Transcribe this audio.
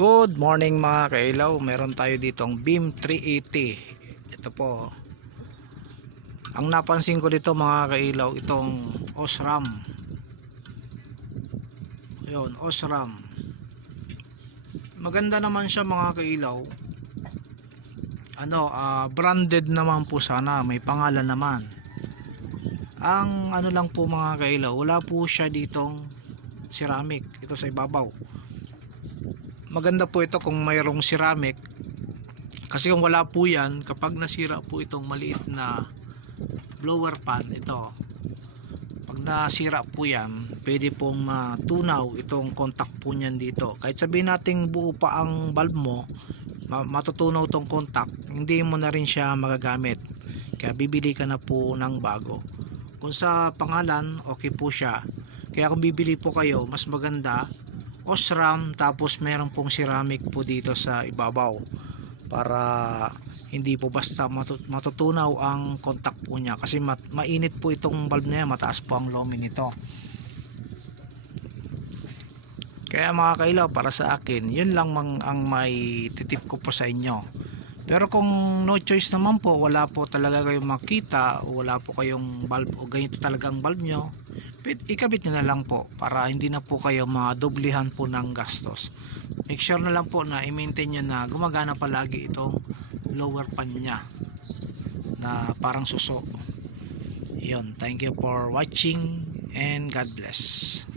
Good morning mga kailaw. Meron tayo ditong Beam 380. Ito po. Ang napansin ko dito mga kailaw, itong Osram. Ayun, Osram. Maganda naman siya mga kailaw. Ano, ah, branded naman po sana. May pangalan naman. Ang ano lang po mga kailaw, wala po siya ditong ceramic. Ito sa ibabaw maganda po ito kung mayroong ceramic. Kasi kung wala po yan kapag nasira po itong maliit na blower pan ito pag nasira po yan pwede pong matunaw itong contact po niyan dito. Kahit sabihin nating buo pa ang bulb mo ma- matutunaw tong contact hindi mo na rin siya magagamit. Kaya bibili ka na po ng bago. Kung sa pangalan okay po siya. Kaya kung bibili po kayo mas maganda Osram tapos meron pong ceramic po dito sa ibabaw para hindi po basta matu- matutunaw ang contact po niya. Kasi mat- mainit po itong bulb na yan mataas po ang lomi nito. Kaya mga kailaw para sa akin yun lang mang, ang may titip ko po sa inyo pero kung no choice naman po wala po talaga kayong makita o wala po kayong bulb o ganito talagang bulb nyo ikabit nyo na lang po para hindi na po kayo madoblihan po ng gastos. Make sure na lang po na i-maintain nyo na gumagana palagi itong lower pan nya na parang suso. Yun thank you for watching and God bless